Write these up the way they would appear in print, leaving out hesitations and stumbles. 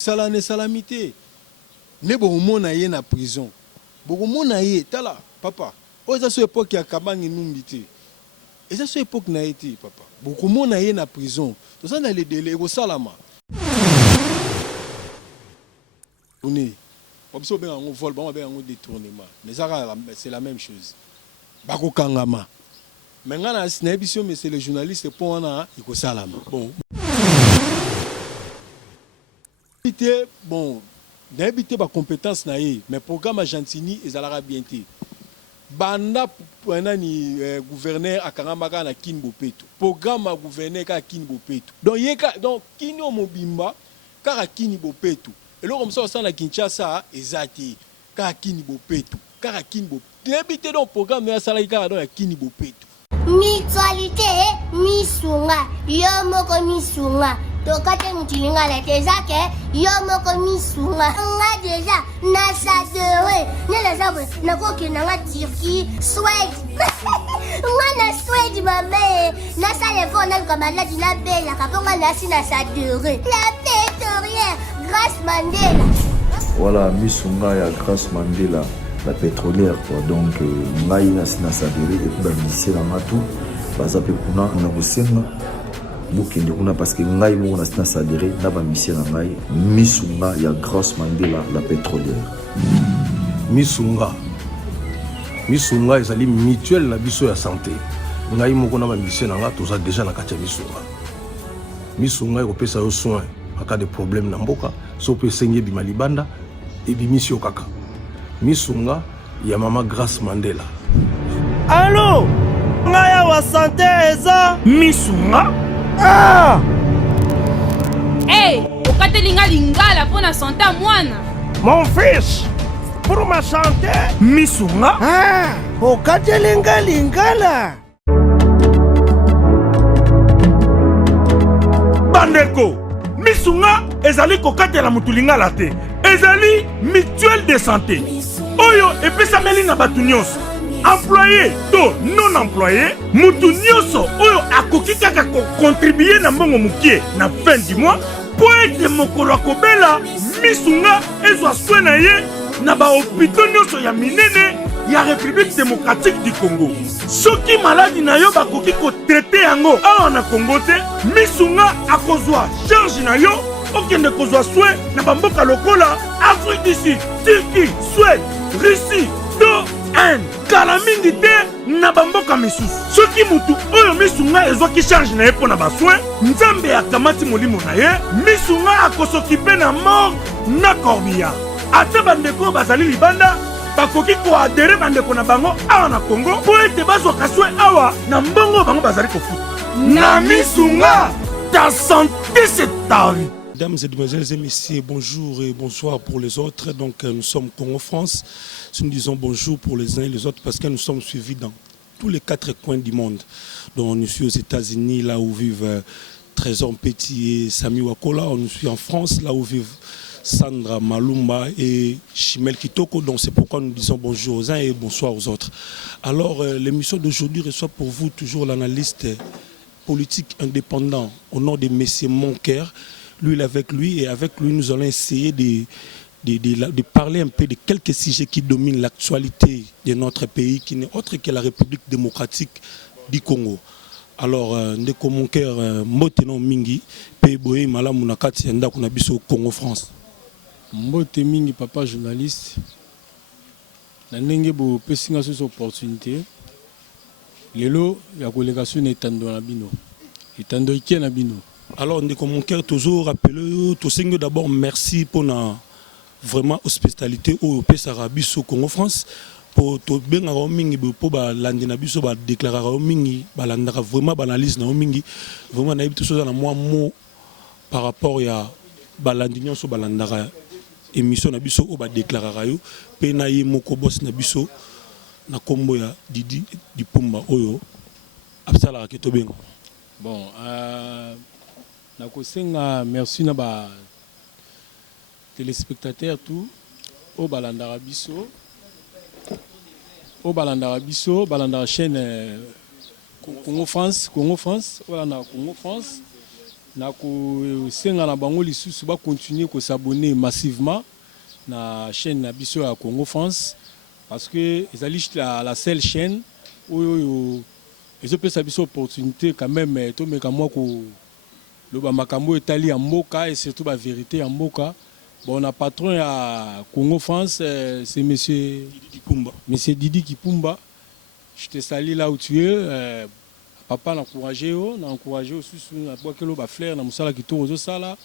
Salane salamité. Ne bomona ye na prison. Bomona ye tala papa. O eza so époque ya kabangi numbité. Eza so époque na été papa. Bomona ye na prison. To ça na le délai ko salama. On est obso ben on vol, bon ben on détournement. Mais ça c'est la même chose. Bako kangama. Maintenant na sinabisio mais c'est le journaliste pour on a iko salama. Bon. Bon, d'habiter ma compétence naïe, mais programme Argentini et Zalara bienté. Banda pour ni gouverneur à Karamaka na Kinbo Peto. Programme gouverneur à Kinbo Peto. Donc Kinyo Mobimba car à Kinbo Peto. Et là comme ça on na Kinshasa ezati car Kinbo Peto. Car à Kinbo. D'habiter dans programme na Salai car dans Kinbo Peto. Mutualité misunga yomoko misunga. Tokate mutilinga la tezake yomoko misunga nga deja na sadere ne la zabre na koki na nga Turquie Suède nga na Suède mame na sale fona comme maladi na bella kaponga na si na sadere la pétrolière Grâce Mandela. Voilà misunga ya Grâce Mandela la pétrolière quoi. Donc ngai na si na sadere et puis ba lycée na matu baza pe kuna na kosenga bukende kuna parce que ngai mo na sina sadere na ba mission na ngai misunga ya Grâce Mandela la pétrolière. Misunga ezali mutuelle na biso ya santé. Ngai mo na ba mission na nga toza déjà na katia misunga ekopesa yo soin en cas de problème na mboka so pe senye bima libanda et bimisio kaka. Misunga ya mama Grâce Mandela. Allô ngaya wa santé eza misunga. Ah! Hey, okatelinga lingala pour na santé mwana. Mon fils, pour ma santé, misunga. Ah, okatelinga lingala. Bandeko, misunga ezali kokatela mutu lingala te. Ezali mutuelle de santé. Oyo epesameli na batu nyonso. Employé to non employé mutu nyonso oyo akoki kaka contribuer na mbongo mukie na fin du mois po ete mokolo akobela misunga ezwa soin na ye na bahôpitaux nyonso ya minene ya République démocratique du Congo. Soki maladi na yo bakoki kotraite yango awa na Congo te, misunga akozwa charge na yo okende kozwa soin na bamboka lokola Afrique du Sud, Turquie, Suède, Russie, to Inde. Kala mingi te na bamboka misusu. Soki mutu oyo misunga ezwaki charge na ye pona basoin, nzambe akamati molimo na ye, misunga akosokipe na mort na corbillard. Ate bandeko bazali libanda, bakoki koadere bandeko na bango awa na Congo, po ete bazwaka soin awa na mbongo bango bazali kofuta. Na misunga, ta santé c'est ta vie. Mesdames et demoiselles et messieurs, bonjour et bonsoir pour les autres. Donc nous sommes Congo-France. Si nous disons bonjour pour les uns et les autres parce que nous sommes suivis dans tous les 4 coins du monde. Donc on suis aux États-Unis, là où vivent Trésor Petit et Sami Wakola. On suis en France, là où vivent Sandra Malumba et Chimel Kitoko. Donc c'est pourquoi nous disons bonjour aux uns et bonsoir aux autres. Alors l'émission d'aujourd'hui reçoit pour vous toujours l'analyste politique indépendant au nom de Messieurs Monker. Lui, il est avec lui et avec lui, nous allons essayer de parler un peu de quelques sujets qui dominent l'actualité de notre pays, qui n'est autre que la République démocratique du Congo. Alors, Ndeko Monker, Moteno Mingi, Peboé, Malam Munakati, Ndako Nabiso, Congo France. Mbote Mingi, papa journaliste. Nangé bo pesinga sur opportunité. Lelo, ya collégation etando na bino. Etando iké na bino. Alors, Ndeko Monker, toujours rappelé, tout d'abord, merci pour la vraiment hospitalité au Pessarabis au Congo France. Pour tout bien à Romingi, pour l'Andinabiso, déclarer à Romingi, l'Andara vraiment analyse na Romingi, vraiment naïve tout chose à moi mot par rapport à l'Andignon sur l'Andara émission Nabiso ou déclarer à eux, Penaï Mokobos Nabiso, na combo ya Didi Dipumba Oyo, Absala Raketobengo. Bon, nakosenga merci na ba téléspectateurs tout au balandara biso balandara chaîne Congo France voilà na Congo France na kosenga na bango lisusu ba continuer ko s'abonner massivement na chaîne na biso ya Congo France parce que ezali la seule chaîne où ils ont pris biso opportunité quand même to meka moi ko loba makambo etali ya mboka et surtout ba vérité ya mboka. Bon, on a patron à Congo France, c'est monsieur Didi Kipumba. Monsieur Didi Kipumba. Je te salue là où tu es. Papa n'a encouragé aussi na boakelo ba fleur na musala ki to sala.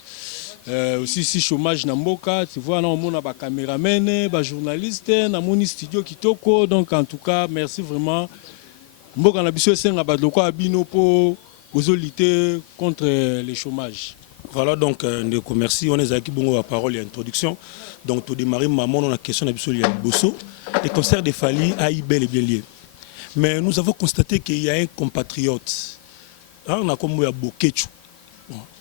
Aussi si chômage na mboka, tu vois, on a ba caméraman, ba journaliste, na moni studio kitoko. Donc en tout cas, merci vraiment. Mboka na biso senga ba loko abino po lutter contre le chômage. Voilà, donc, merci. On est à la parole et l'introduction. Donc, tout démarrer, maman, on a la question de Bosso. Les concerts de Fali a bel et bien lié. Mais nous avons constaté qu'il y a un compatriote. Hein, on a comme Bokechu.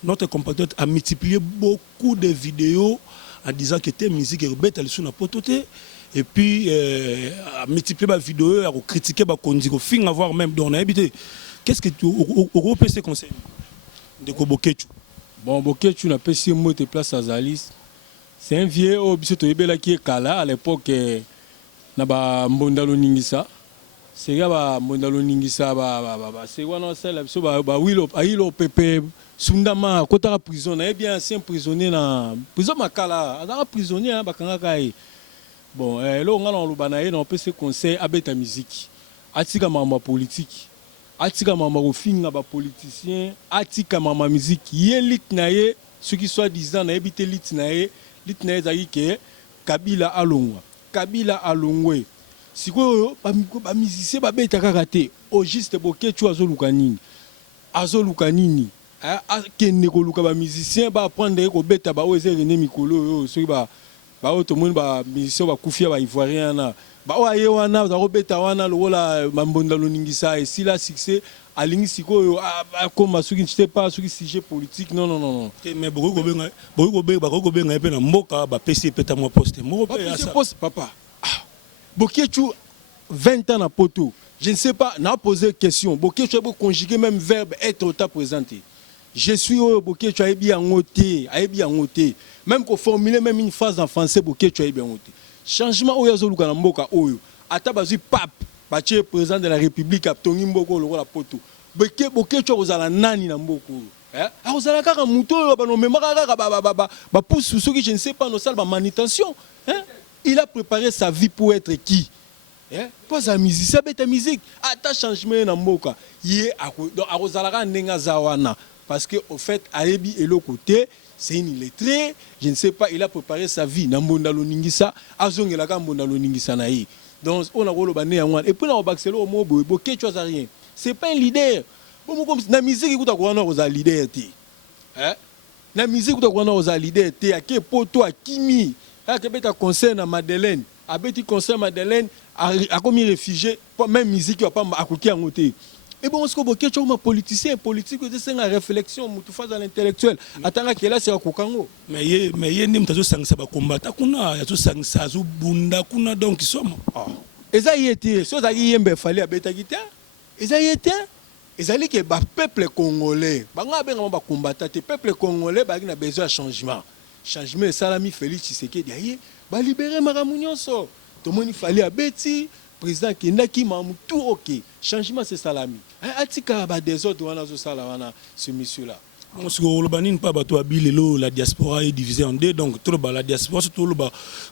Notre compatriote a multiplié beaucoup de vidéos en disant que telle musique est bête, elle est sur la pototé. Et puis, a multiplié les vidéos, a critiqué les conditions, fin à voir même dans l'habité. Qu'est-ce que tu as ces conseils de Bokechu? Bon, Bokechu n'a pas si mot de place à Zalis. C'est un vieux obiso toyebela qui est kala à l'époque na ba mbondalo ningisa. C'est ba mbondalo ningisa c'est wana sala biso ba wilo ailo pepe sundama kota prison na bien ancien prisonnier na prison makala azaka prisonnier ba kanga kai. Bon, là on a lobana na peut se conseil abeta musique. Atika mama politique. Atika mama rofinga ba politicien, atika mama musique, yé lit naye, ceux qui soit disant na ebité lit naye zaki ke Kabila alongwa. Kabila alongwe. Siko ba musicien ba beta kakate, au juste Bokechu azoluka nini. Azoluka nini. Kende ko luka ba musicien ba prendre ko beta ba oze René Mikolo, ceux ba to monde ba musicien ba kufia ba ivoirien na. Ba waye wana za robeta wana lola mambonda loningisa et si la succès alingi siko comme suki n'était pas suki sujet politique non mais beaucoup benga pe na mboka ba PC peta mo poste mo pe ça poste papa Bokechu 20 ans na poto je ne sais pas n'a posé question Bokechu a conjuguer même verbe être au présenté je suis Bokechu a bien ngoté même qu'on formuler même une phrase en français Bokechu a bien ngoté. Changement oyo azoluka na mboka oyo ata bazui pape batie président de la république atongi mboko lokola poto Bokechu ozala nani na mboko ozala kaka muto oyo banomemaka kaka ba pousse soki je ne sais pas no sala ba manutention il a préparé sa vie pour être qui pas un musicien bête musique ata changement na mboka yé akozala ndenga zawana parce que au fait ayebi eloko te. C'est une illettrée, je ne sais pas, il a préparé sa vie. Nambondalo Ningisa, Azongelaka Mbondalo Ningisa naï. Donc, on a rôle bané à moi. Et puis, là, au Baxelo, au Mobo, Bokechu à rien. C'est pas un leader. Bon, comme la musique, écoute à quoi on a leader. La musique, écoute à quoi on a leader. À quel poto, à Kimi, à quel concert à Madeleine, à petit concert Madeleine, à combien réfugiés, même musique, il n'y a pas à côté en côté. Et bon, ce que Bokechu est un politicien, politique, c'est une réflexion, tout face à l'intellectuel. Attends, qu'il a c'est un Kokango. Mais il y a des gens qui combattent, il y a des gens qui bunda, donc ils sont. Et ça y était, ce qui est fallait à Betagita. Et ça y était. Et ça dit que le peuple congolais, le peuple congolais a besoin de changement. Changement, Salami Félix Tshisekedi, il va libérer Maramounionso. Tout le monde fallait à Betty. Président Kendaki Mamou tout ok changement c'est Salami atika ba des autres wana zo sala wana ce monsieur là parce que le banin pas bato abilelo la diaspora est divisée en deux donc tout la diaspora surtout le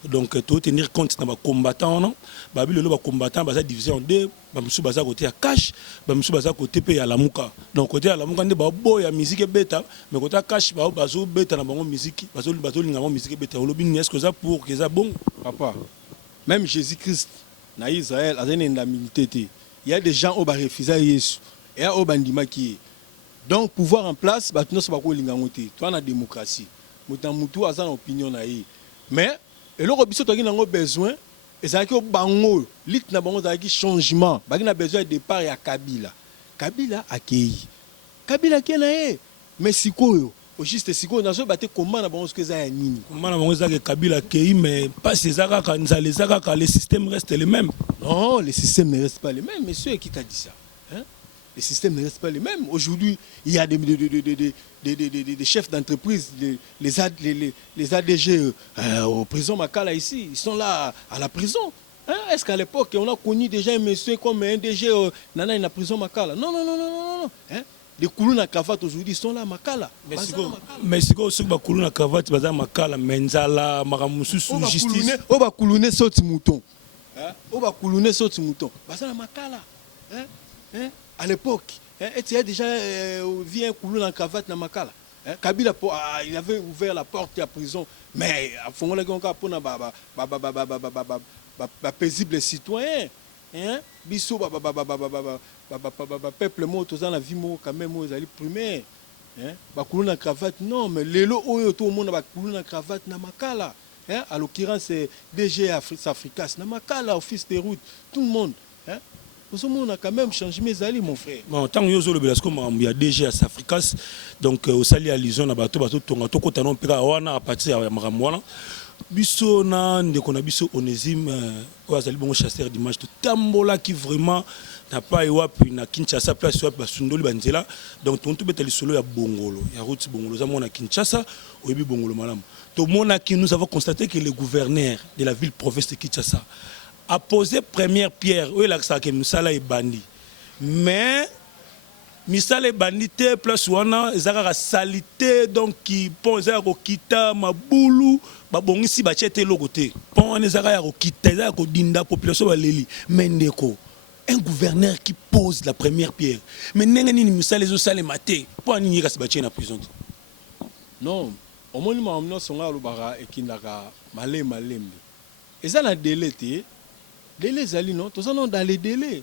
donc tout tenir compte na ba combattant non ba bilelo ba combattant ba divisé en deux ba musu baza côté ya cash ba musu baza côté pe ya lamuka donc côté ya lamuka ndi ba boya musique beta mais côté cash ba bazo beta na bango musique bazo linga musique beta lobini est-ce que ça pour que ça bon papa même Jésus-Christ na Israël a une indemnité. Il y a des gens qui ont refusé Jésus et qui ont bandimaki. Donc pouvoir en place, bah nous sommes pas lingangoté. Toi la démocratie. Mutan mutu a une opinion naïe. Mais et le biso to a besoin et ça qui bango lit na bango za changement. Ba a besoin de départ ya Kabila. Kabila accueilli. Kabila kenaye. Mais sikoyo au juste sikoyo na so baté comment na bango ce que ça ya nini. Comment na bango za Kabila accueilli mais pas ces zaka les zaka les systèmes restent les mêmes. Non, les systèmes ne restent pas les mêmes. Monsieur qui t'a dit ça? les systèmes ne restent pas les mêmes. Aujourd'hui, il y a des chefs d'entreprise, les ADG au prison Makala ici, ils sont là à la prison. Hein? Est-ce qu'à l'époque, on a connu déjà un monsieur comme un DG Nana in la prison Makala? Non, non, non, non, non, non. Hein? Les coulous na cravate aujourd'hui sont là à Makala. Mais c'est quoi ceux qui coulou na cravate bazar Makala, Menzala, Maramusu sous justice. On va coulouner sauti mouton. On va coulouner sauti mouton. Bazar Makala. Hein? À l'époque, et tu as déjà vu un coulou na cravate na Makala. Kabila il avait ouvert la porte à la prison, mais à fond là on a paisible citoyen. Hein? Biso peuple mo tozana vie mo quand même mo ezali primaire. Hein? Ba coulou na cravate non, mais lelo oyo tout le monde ba coulou na cravate na Makala. Hein? À l'occurrence c'est DG Africas na Makala, office des routes, tout le monde. Hein? On a quand même changé mes alliés, mon frère. Bon, tant que il y a DG à Africas, donc au Sali à Lison, à Bateau, à partir de Maramouana. Bisso na ndekona biso Onésime azali bongo chasseur d'image de Tambola qui vraiment n'a pas ewapi na Kinshasa place wapi basundoli banzela donc tontu betali solo ya Bongolo ya route Bongolo za mona Kinshasa oyebi Bongolo malamu to mona ki nous avons constaté que le gouverneur de la ville province de Kinshasa a posé première pierre où il a ça que Musala est bandit mais misala ebandité place wana ezaka salité donc qui pont ezaka kokita mabulu babongisi bachete lokote pont wana ezaka ya kokita ezaka kodinda population baleli mendeko un gouverneur qui pose la première pierre mais ndenge nini misala ezosala mate po nini yeka sibache na prison non omoni mamno songa lobara ekindaka malembe eza na délai te délai ezali non toza non dans les délais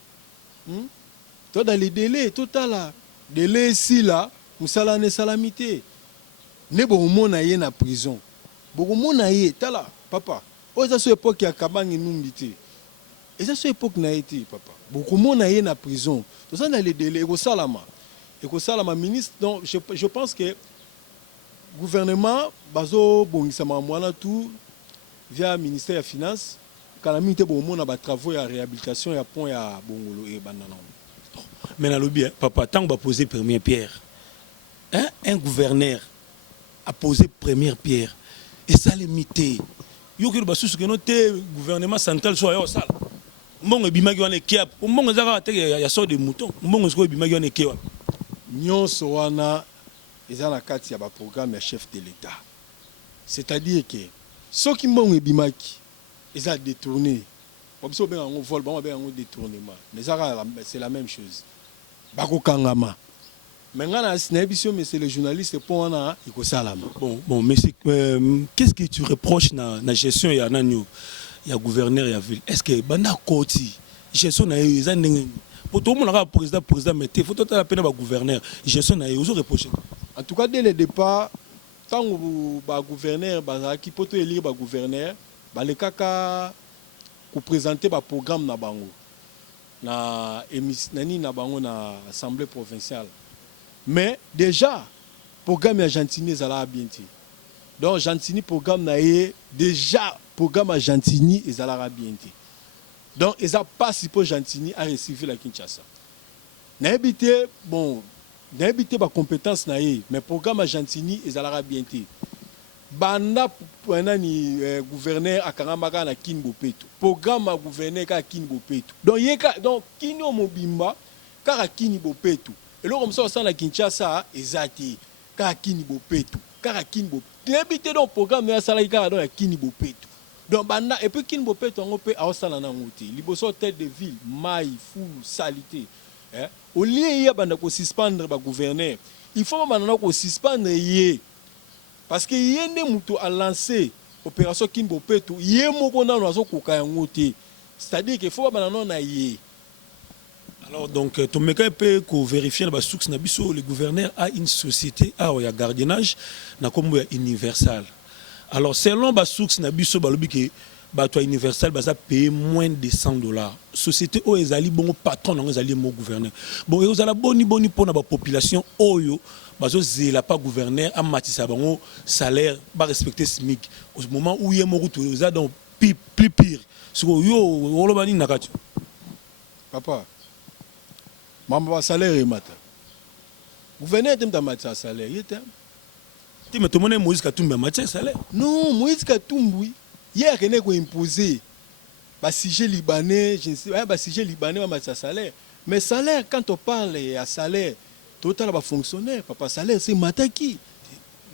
toi dans les délais total là délai ici là musala ne salamité ne bomona ye na prison bomona ye tala papa oza so époque ya kabangi numbité eza so époque na été papa bomona ye na prison toza dans les délais eko salama ministre donc je pense que gouvernement bazo bongisa mwana tout via ministère ya finance calamité bomona ba travaux ya réhabilitation ya pont ya Bongolo et banana. Mais dans le bien, papa, tant qu'on va poser première pierre, hein, un gouverneur a posé première pierre. Et ça limité. Yo que le gouvernement central soit au sale. Mbongo bimagi wana kiap. Mbongo zaka te ya sort de mouton. Mbongo sko bimagi wana kiwa. Nyonso wana eza na kati ya ba programme ya chef de l'État. C'est-à-dire que ceux qui mbongo bimaki eza détourné. On peut bien en vol, on bien en détournement. Mais c'est la même chose. Bako kangama. Maintenant, mais c'est le journaliste pour on a Bon, mais qu'est-ce que tu reproches na gestion ya nanyo ya gouverneur ya ville? Est-ce que banda koti gestion na eza ndenge pour tout le monde président mais il faut tout la peine ba gouverneur gestion na eza reprocher. En tout cas dès le départ tant ba gouverneur ba ki poto élire ba gouverneur ba le kaka pour présenter ba programme na bango na nani na bango na assemblée provinciale mais déjà programme ya Gentini ezala bien ti donc Gentini programme na ye déjà programme ya Gentini ezala bien ti donc eza pas si pour Gentini a recevoir la Kinshasa na habité bon na habité ba compétence na ye mais programme ya Gentini ezala bien ti banda ni gouverneur akangambaka na Kinbo Peto programme gouverneur ka Kinbo Peto donc Kino Mobimba ka Kinbo Peto et là comme ça na Kinshasa ezati ka Kinbo Peto ka Kinbo n'habite donc programme ya salai ka donc Kinbo Peto donc banda et puis Kinbo Peto on peut ausala na ngoti liboso tête de ville mai fou salité hein au lieu ya banda ko suspendre ba gouverneur il faut maintenant ko suspendre yé parce que yende muto a lancé opération Kinbo Peto yé moko na nazo koka yango te c'est-à-dire qu'il faut banana na yé. Alors donc ton meka peut vérifier la source na biso le gouverneur a une société a ya gardiennage na kombo ya Universal. Alors selon ba source na biso balobi ke ba toi Universal ba za payer moins de $100. Société o ezali bongo patron na ezali mo gouverneur. Bon et ozala boni pour na ba population oyo bazo zela pas gouverneur a matisa bango salaire ba respecter SMIC au moment où yé mo route za donc plus pire. Yo olobani nakati. Papa Maman va salaire et matin. Gouverneur t'aime ta matière salaire, il était. Tu me demandes Moïse Katumbi à matière salaire. Non, Moïse Katumbi, hier il a imposé bah sujet libanais, je ne sais pas, bah sujet libanais va matière salaire. Mais salaire quand on parle à salaire, total va fonctionnaire, papa salaire c'est mataki.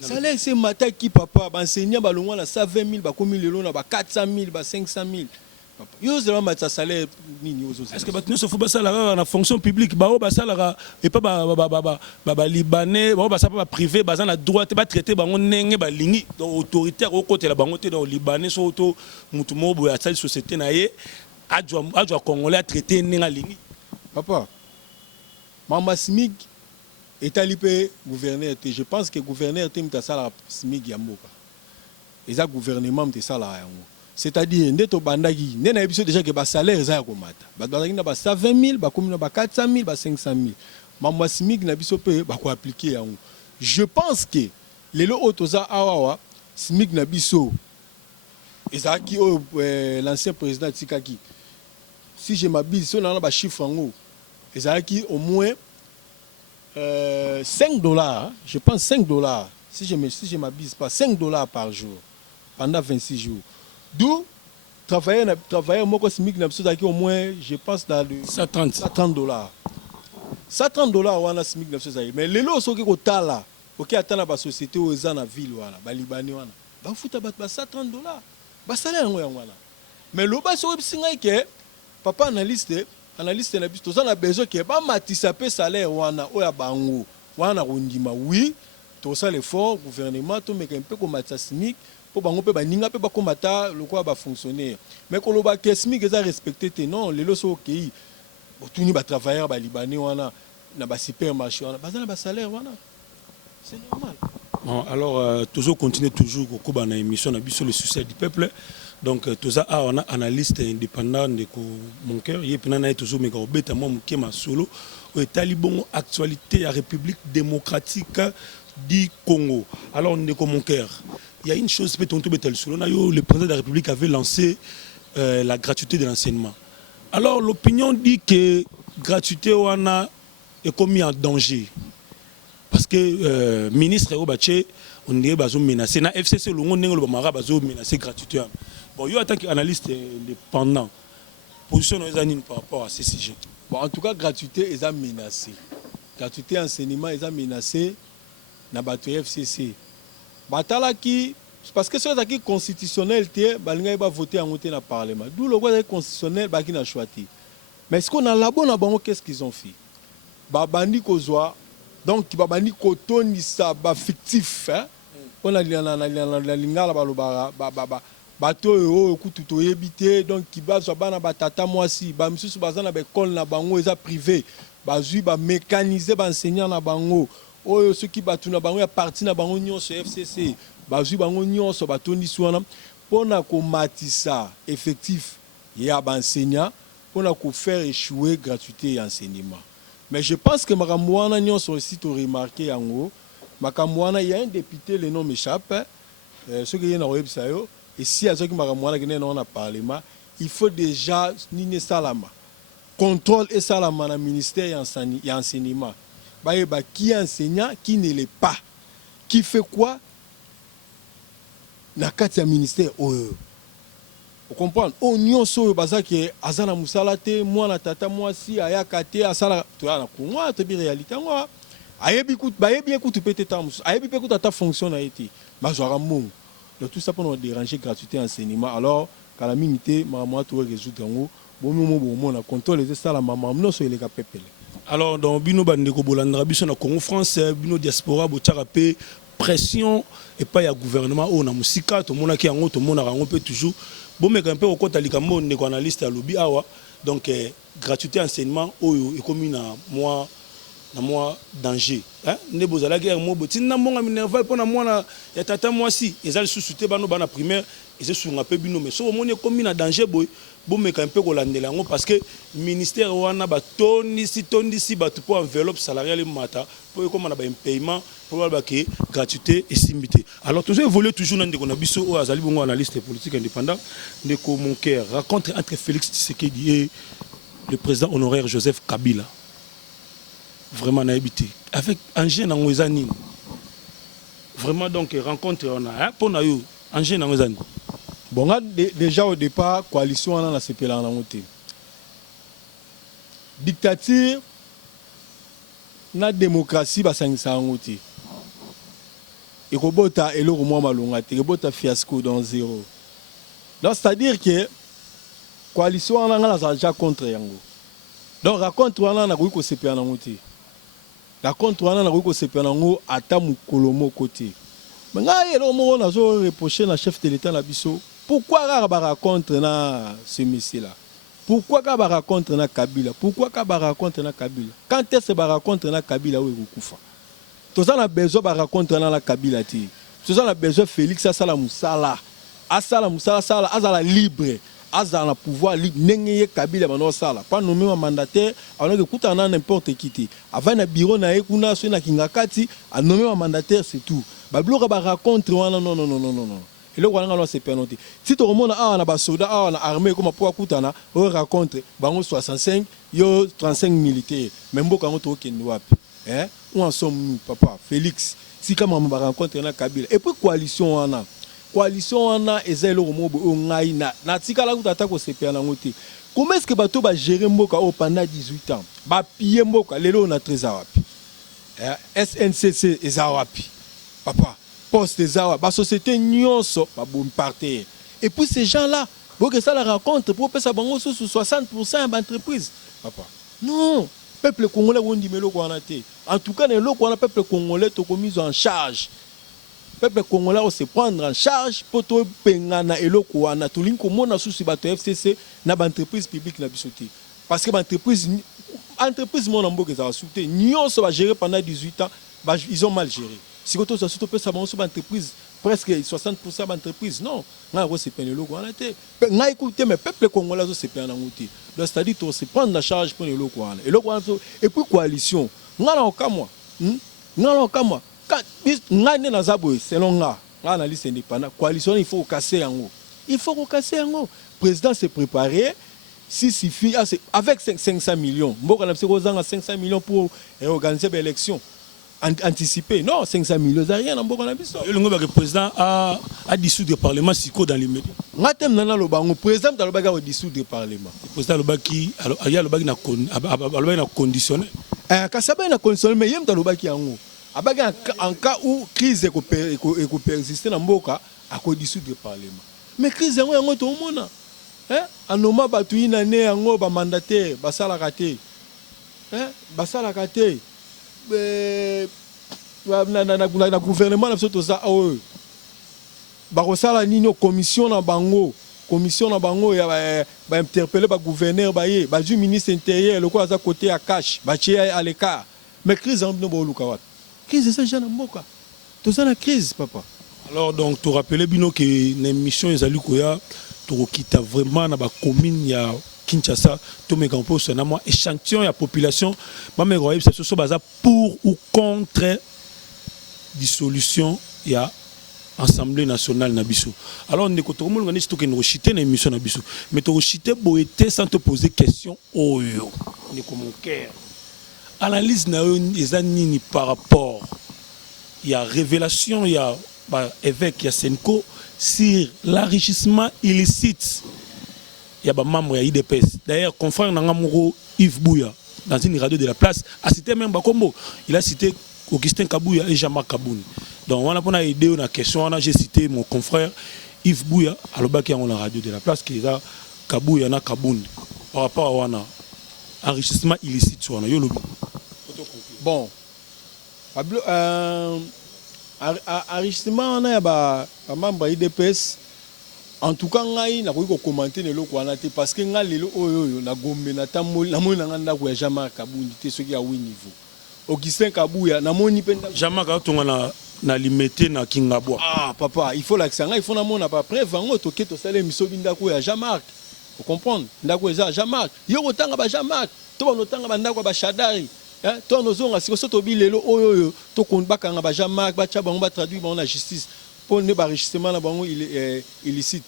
Salaire c'est mataki papa, bah enseignant bah loin là 120 000, bah combien le long là bah 400 000, bah 500 000. Yo c'est matière salaire nini aux autres. Est-ce que nous se fout pas ça là la fonction publique bah ça là et pas bah libanais bah ça pas privé bah ça la droite pas traité bah on nenge bah lingi donc autoritaire au côté là bah on dans libanais sur auto mutu mo boya sa société na ye adjo congolais a traité nenga lingi. Papa, Mama Smig est allé gouverneur. Je pense que gouverneur est ça Smig Yamoka. Et ça gouvernement est ça là. C'est-à-dire, neto bandagi, n'est pas déjà que le salaire est à combattre. Bandagi n'a pas 120 000, bah comme n'a pas 400 000, bah 500 000. Mama Smig n'a pas payé, bah quoi appliquer. Je pense que les autres za awawa Smig n'a pas et ça qui l'ancien président Tikaki. Si je m'abuse, si on a un chiffre en haut. Et ça qui au moins $5, je pense $5, si je m'abuse pas, $5 par jour, pendant 26 jours. D'où travailler moi au moins, je pense dans le $130. $130 on a SMIC mais les lots sont qui là, OK attend la société aux gens la ville voilà, ba libanais wana. Ba futa ba $130. Ba salaire ngo wana. Mais le bas so bisinga ke papa analyste na biso ça na besoin que ba matisa pe salaire wana oya bango wana rondima oui tout ça l'effort gouvernement to meka un peu comme matisa SMIC pour bango pe baninga pe ba komata le quoi ba fonctionner mais ko lo ba ke SMIC za respecter non les lo so OK otuni ba travailleurs ba libanais wana na ba supermarché wana bazana ba salaire wana c'est normal. Bon, alors toujours continuer toujours au cours de l'émission na biso le succès du peuple. Donc tout ça on a analyste indépendant de mon cœur il est toujours mais au bêta moi mukema solo au talibon actualité la République démocratique du Congo. Alors on est comme mon cœur. Il y a une chose peut-on tout betel solo le président de la République avait lancé la gratuité de l'enseignement. Alors l'opinion dit que gratuité wana est commis en danger. Parce que ministre Obaché on est bazo menacé na FCC le monde n'englo bamara bazo menacé gratuitement. Bon, yo en tant qu'analyste indépendant, position par rapport à ces sujets. Bon, en tout cas, gratuité est menacée. Gratuité enseignement est menacée dans le FCC. Parce que c'est qui constitutionnel, il va voter en dans le Parlement. D'où le droit constitutionnel qui a choisi. Mais est-ce qu'on a la bonne abonnement, qu'est-ce qu'ils ont fait? Babandi Kozwa, donc Babandi Koton, ça fictif. On a la lingala bato yo kutu to yebité donc ki bazwa bana batata mwasi ba misusu bazana ba école na bango eza privé bazui ba mécaniser ba enseignant na bango oyo ceux qui batu na bango ya parti na bango nyonso FCC bazui bango nyonso batondi swana pona ko matisa effectif ya ba enseignant pona ko faire échouer gratuité et enseignement. Mais je pense que makambo wana nyonso aussi to remarquer yango makambo wana il y a un député le nom m'échappe ceux qui na website yo. Et si à ce qui m'a ramené dans le Parlement, il faut déjà nini salama contrôle et salama dans le ministère et enseignement. Qui est enseignant, qui ne l'est pas, qui fait quoi dans le ministère. Vous comprenez? Oignon so baza qui azana musalate moi na tata moi si ayakate asala to na kunwa to bi réalité ngwa ayebi kut bayebi écoute peut-être tamus ayebi peut ta fonction na été mazwara mon. Donc tout ça pour nous déranger gratuité enseignement. Alors, quand la minute, maman tout résoudre en haut, bon, on contrôle les ça la maman, non sur les capépele. Alors dans bino bandeko bolandra biso na Congo France, bino diaspora botarapé pression et pas ya gouvernement o na musika to mona ki yango to mona rango peut toujours. Bon mais un peu au côté likambo ndeko analyste à lobby awa. Donc gratuité enseignement oyo et comme na moi danger hein ne bozala guerre mo botina monga minerval pona mwana ya tata mwasi ezali susute bano bana primaire eze sunga pe bino mais so moni komi na danger boy bo meka un peu kolandela ngo parce que ministère wana ba tondi si ba pour enveloppe salariale mata pour comme na ba paiement pour ba ke gratuité et simbité. Alors toujours évoluer toujours na ndeko na biso o azali bongo analyste politique indépendant ndeko mon cœur rencontre entre Félix Tshisekedi et le président honoraire Joseph Kabila. vraiment na habité avec Angers na ngozani vraiment donc rencontre on a pour na yo Angers na ngozani bon déjà au départ coalition on a sepela na ngote dictature na démocratie basangisa ngote et kobota eloko mwa malonga te kobota fiasco dans zéro donc c'est-à-dire que coalition on a déjà contre yango donc raconte wana na ko sepela na ngote raconte wana na ko sepela na ngo ata mukolomo côté mais ngai eloko moko nazo reprocher na chef de l'état na biso pourquoi ba raconte na ce monsieur là pourquoi ba raconte na Kabila pourquoi ba raconte na Kabila quand est-ce ba raconte na Kabila ou ekufa to ça na besoin ba raconte na la Kabila ti to ça na besoin Félix asala musala sala azala libre azala na pouvoir libre nengeye Kabila bano sala pas nommer un mandataire alors que kuta na n'importe qui ti avant na bureau na ekuna so na kingakati a nommer un mandataire c'est tout ba bloka ba raconte wana non et le rwanda ngalo c'est penalty si to remona na ba soldat na armée comme pour kutana on raconte bango 65 yo 35 militaires même mboka ngo to kende wapi où en sommes-nous papa Félix si kama ba rencontre na Kabila et puis coalition wana ezelo romobo ngai na tikala kutata ko sepia na ngote comment est-ce que bato ba gérer mboka pendant 18 ans ba piller mboka lelo na trésor wapi SNCC ezawapi papa poste ezawa ba société nyonso ba bon partir et puis ces gens là pour que ça la rencontre pour ça bango sous 60% d'entreprise papa non peuple congolais on dit melo ko anaté en tout cas les loko on peuple congolais to mis en charge peuple congolais on se prendre en charge pour to pengana eloko wana to linko mona sous bato FCC na ba entreprise publique na bisoté parce que ba entreprise mon mboka za souté nyonso ba gérer pendant 18 ans ils ont mal géré si ko to ça surtout ça ba entreprise presque 60% d'entreprise non nga ko se peine loko wana te nga écouter mais peuple congolais zo se peine na ngouti donc c'est-à-dire to se prendre en charge pour le loko wana et puis coalition nga na okamwa nga ne na zabo selon nga na liste indépendant coalition il faut casser yango président s'est préparé si suffit avec 500 millions mboka na psiko zanga 500 millions pour organiser l'élection anticipé non 500 millions ça rien en mboka na biso le président a dissoudre le parlement siko dans les médias ngatem nana lo bango président ta lo baga dissoudre le parlement président lo baki alors il y a le baki na conditionné kasaba na conditionné mais yem ta lo baki yango abaga en cas où crise ko persister na mboka a ko dissoudre le parlement mais crise yango to mona anoma batu ina ne yango ba mandataire basala kate na gouvernement na biso ça bakosala nini commission na bango ya ba interpeller ba gouverneur baye ba ju ministre intérieur le quoi à côté à cash ba tie à l'écart mais crise en bo luka wat crise ça jeune mboka to ça la crise papa alors donc tu rappeler bino que l'émission ezali koya to kita vraiment na ba commune ya Kinshasa to me campo c'est na moi échantillon ya population ba me royeb c'est so baza pour ou contre dissolution ya Assemblée nationale na biso alors on écoute tout le monde ngani to ke no chiter na émission na biso mais to chiter boité sans te poser question oyo ni comme mon cœur analyse na ezani par rapport il y a révélation il y a évêque ya Senko sur l'enrichissement illicite il y a des membres de l'IDPS. D'ailleurs, confrère Nangamuro Yves Bouya, dans une radio de la place, a cité même Bakombo. Il a cité Augustin Kabouya et Jean-Marc Kaboun. Donc, on a aidé une question, j'ai cité mon confrère Yves Bouya, à l'obaki on la radio de la place, qui est là, Kabouya na Kaboun. Par rapport à enrichissement illicite sur un bon. Enrichissement, on a un membre de l'IDPS. En tout cas ngai na ko commenter le ko wana te parce que ngai lelo oyo na gombe na tamoli na moni na ndako ya Jean-Marc Kabundi te soki ya wi niveau Augustin Kabuya na moni penda Jean-Marc atonga na limité na Kingabwa papa il faut l'accent il faut na mona pas preuve ngo to keto sale miso bindako ya Jean-Marc vous comprendre ndako ya Jean-Marc yo kotanga ba Jean-Marc to ba notanga ba ndako ba Shadari to nozonga siko soto bilelo oyo to konbaka nga ba Jean-Marc ba tshaba ngo ba traduire ba na justice pour ne pas enrichissement na bango illicite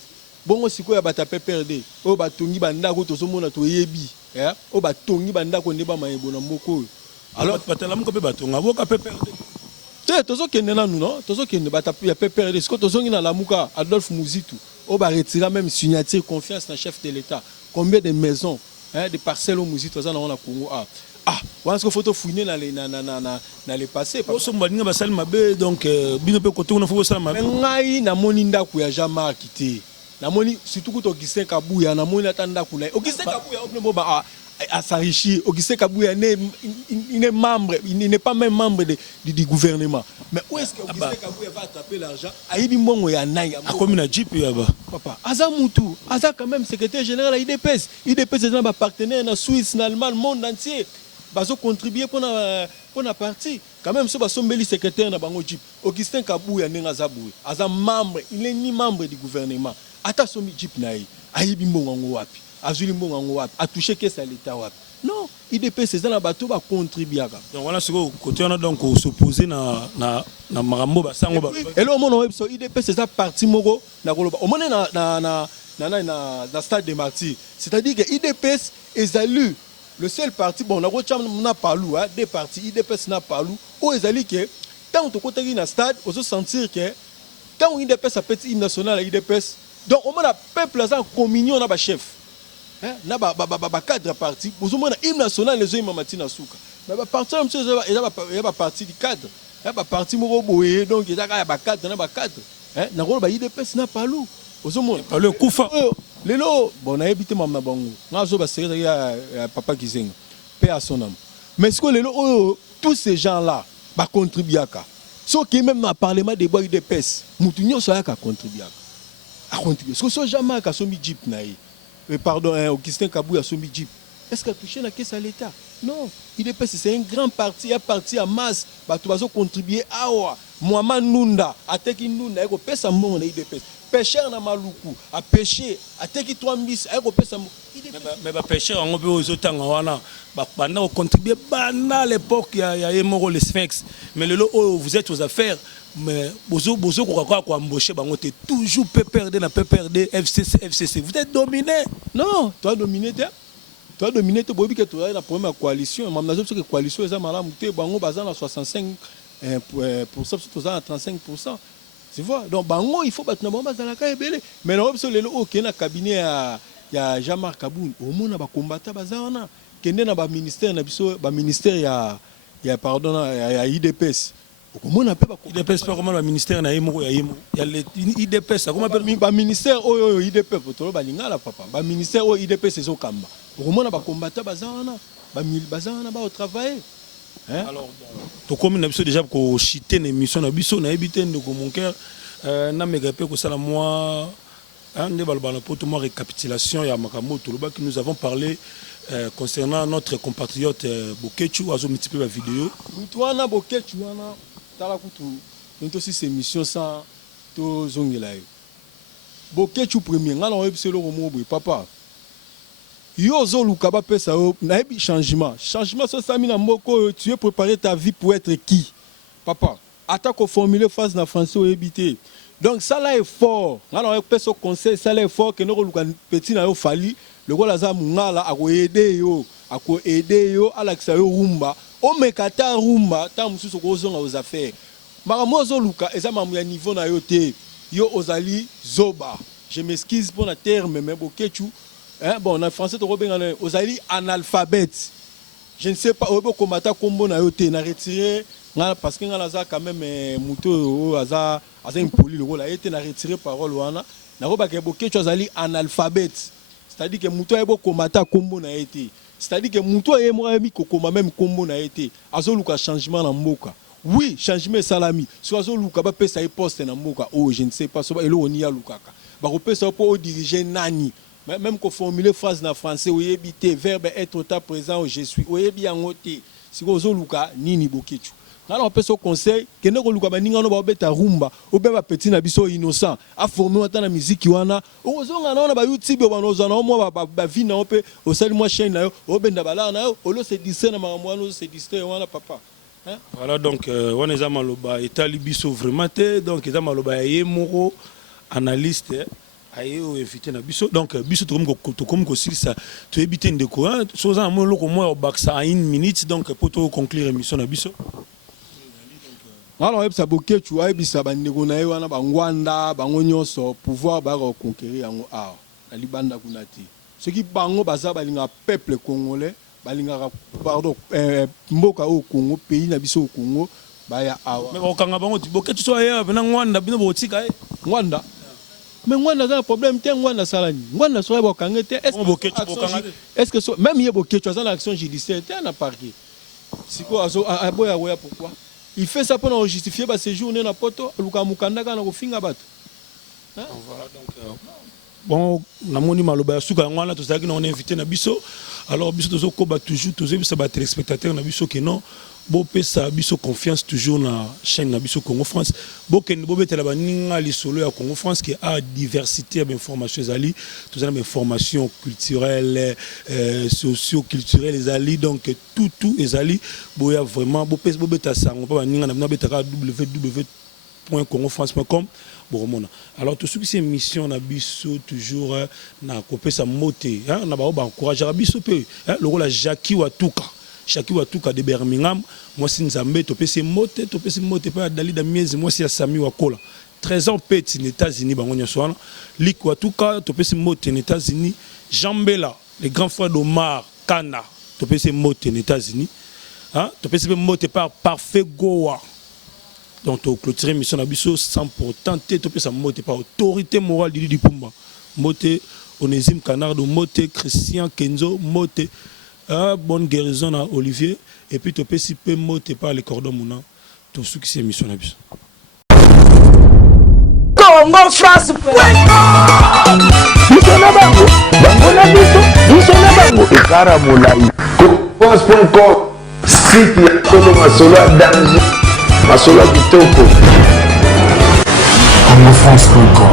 bongo sikoya batape perdre o batongi bandako tozomona toyebi o batongi bandako nde ba mayebo na mboko Alors batalamuka pe batonga boka pe perdre. te tozokende nanu non tozokende ya PPRD siko tozongi na lamuka Adolphe Muzitu o ba retira même signature confiance na chef de l'État. Combien de maisons, hein, de parcelles au Muzitu za na Congo on se photo fouiner dans les passés. Parce que baninga basali mabe donc bino pe côté on faut ça mabe. Ngai na moni ndaku ya jamais quitté. Na moni surtout ko Augustin Kabuya na moni atanda kuna. Augustin Kabuya obne ba à s'enrichir. Augustin Kabuya il est membre, il n'est pas même membre du gouvernement. Mais où est-ce que Augustin Kabuya va attraper l'argent? Aïbi mbongo ya nai. A comme na jeep yaba. Papa, Aza Moutou, Aza quand même secrétaire général à IDPS. IDPS est un partenaire en Suisse, en Allemagne, le monde entier. Bazo contribuer pour la partie. Quand même, ce Basombeli secrétaire na bango jeep. Augustin Kabuya nenga zaboué. Aza membre, il n'est ni membre du gouvernement. Ata somi jeep naï. Aïbi mbongo wapi. Azuli mbongo wapi. A touché que ça l'État wapi. Non, IDP c'est un bateau va contribuer. Donc voilà ce que côté on a donc s'opposer na marambo ba sango ba. Et là mon web so IDP c'est ça parti moko na koloba. Au moins na stade des martyrs. C'est-à-dire que IDPS est élu le seul parti bon na parlou hein des partis IDPS na parlou ou est élu que tant to côté na stade on se sentir que tant IDPS a petit hymne national IDPS donc au moins la peuple en communion na ba chef. Na ba cadre parti vous au moins hymne national les hymnes matina souka mais ba parti monsieur il y a ba parti du cadre il y a ba parti moko boye donc il y a ba cadre na ba cadre na rôle ba IDPS na parlou vous au moins le kufa lelo bon na habité mamna bango ngazo ba secrétaire ya papa Kizenga paix à son âme mais ce que lelo tous ces gens là ba contribuer ceux qui même dans parlement des bois IDPS mutunyo so ya ka contribuer a contribuer ce que jamais ka so mi jeep na pardon, Augustin Kabuya Sombi Jeep. Est-ce qu'il a touché la caisse à l'État? Non. IDPS, c'est un grand parti, un parti à masse. Tu vas contribuer à Mohamed Nunda, à Teki Nunda, à pesa mon IDPS. Pêcheur na Maluku, à pêcher, à Teki 3 bis, à pesa mon. Mais pêcheur, on peut aux autres on contribuer à l'époque, il y a les Sphinx. Mais le lot, vous êtes aux affaires. Mais bozo quoi embaucher bangote toujours PPRD na PPRD FCC vous êtes dominé non toi dominé tu bobi que tu as la première coalition même dans que coalition eza malamu te bango baza na 65% tout ça à 35%. Tu vois donc bango il faut battre na bango bazala ka ebele mais na opso lelo OK na cabinet ya Jean-Marc Kaboun au monde ba combattre baza wana kende na ba ministère na biso ba ministère ya pardon ya IDPS. Comment on appelle IDPS pas comment le ministère na yemo ya yemo il y a l'IDPS comment appelle ba ministère oyo IDPS to ba lingala papa ba ministère oyo IDPS c'est okamba comment on ba combattre bazana ba bazana ba au travail hein alors to comme na biso déjà ko chiter na émission na biso na ebité ndeko mon cœur na megape ko sala moi ne balbana pour tout moi récapitulation ya makambo to loba que nous avons parlé concernant notre compatriote Bokechu azo multiplier la vidéo toi na Bokechu wana tala kutu nto si ces missions sans to zongela yo Bokechu premier ngala o ebiselo ko mo boy papa yo zo luka ba pesa yo na ebi changement so sami na mboko tu es préparer ta vie pour être qui papa attaque au formuler face na français o ebité donc ça là est fort ngala o pesa conseil ça là est fort que no luka petit na yo fali le gars là mungala ako aider yo alakisa yo rumba o mekata rumba ta mususu ko zonga aux affaires maramozo zo luka eza mamu ya niveau na yo te yo ozali zoba je m'excuse pour la terme mais Bokechu hein bon en français to robenga ozali analphabète je ne sais pas obo komata kombo na yo te na retirer ngala parce que ngala za quand même muto aza impoli le rôle a été na retirer parole wana na roba ke Bokechu ozali analphabète. C'est-à-dire que muto ebo komata kombo na été. C'est-à-dire que muto emo ami kokoma même kombo na été. Azo luka changement na mboka. Oui, changement salami. So azo luka ba pesa e poste na mboka. Oh, je ne sais pas so elo oni ya lukaka. Ba ko pesa po diriger nani. Même ko formuler phrase na français oyebité verbe être au temps présent je suis. Oyebi angote. Si ko zo luka nini Bokechu. Alors on peut se conseil que ne koluka baninga no ba beta rumba ou ba petit na biso innocent a formé ata na musique wana ozonga na ba YouTube ba nozana mo ba vie na ope o sali moi chaîne na yo o benda bala na yo o lo se distraire na makambo no se distraire wana papa hein voilà donc on eza maloba etali biso vraiment te donc eza maloba ya yemoko analyste aye o invité na biso donc biso to comme ko silisa to éviter ndeko hein soza mo loko mo au baksa à 1 minute donc pour to conclure émission na biso. Alors ça boké tu vois bisa bandeko na ye wana bangwanda bango nyonso pouvoir ba reconquérir yango ah na libanda kunati ce qui bango baza balinga peuple congolais balinga pardon mboka au Congo pays na biso au Congo baya awa mais okanga bango ti boké tu so ya bena ngwanda bino botika e ngwanda mais ngwanda za problème te ngwanda salani ngwanda so ba kanga te est-ce que même ye boké tu as une action judiciaire te na parquet siko azo aboya boya pourquoi il fait ça pour justifier ba séjour na poto luka mukanda kana ko finga bato hein voilà donc bon na moni maloba suka ngwana to zaki na on invité na biso alors biso tozo ko ba toujours tozo bisa ba téléspectateurs na biso que non bo pesa biso confiance toujours na chaîne na biso Congo France bo ken bo betela ba ninga li solo ya Congo France qui a diversité d'informations ezali tous les informations culturelles socio-culturelles ezali donc tout ezali bo ya vraiment bo pesa bo beta sango ba ninga na betaka www.congofrance.com. Bon, alors tout ce qui c'est mission na biso toujours na kopesa moté hein na ba encourager biso pe hein le rôle Jackie Watuka de Birmingham moi si nzambe topesa moté pa Dalida miezi moi si ya Sami Wakola 13 ans petit aux États-Unis bango nyoswana Lik Watuka topesa moté aux États-Unis Jean Bella les grands frères d'Omar Kana topesa moté aux États-Unis hein topesa moté par Parfait Goa. Donc, tu as clôturé mission Nabiso sans pourtant tenter sa moté par autorité morale du Pumba. Moté, Onésime Canardo, moté, Christian Kenzo, moté, bonne guérison à Olivier. Et puis, tu peux si peu moté par les cordons mouna. Tout ce qui c'est mission Nabiso. Congo France. Site ya Kolo Masolo Danger Masolo Kitoko. Congo France.com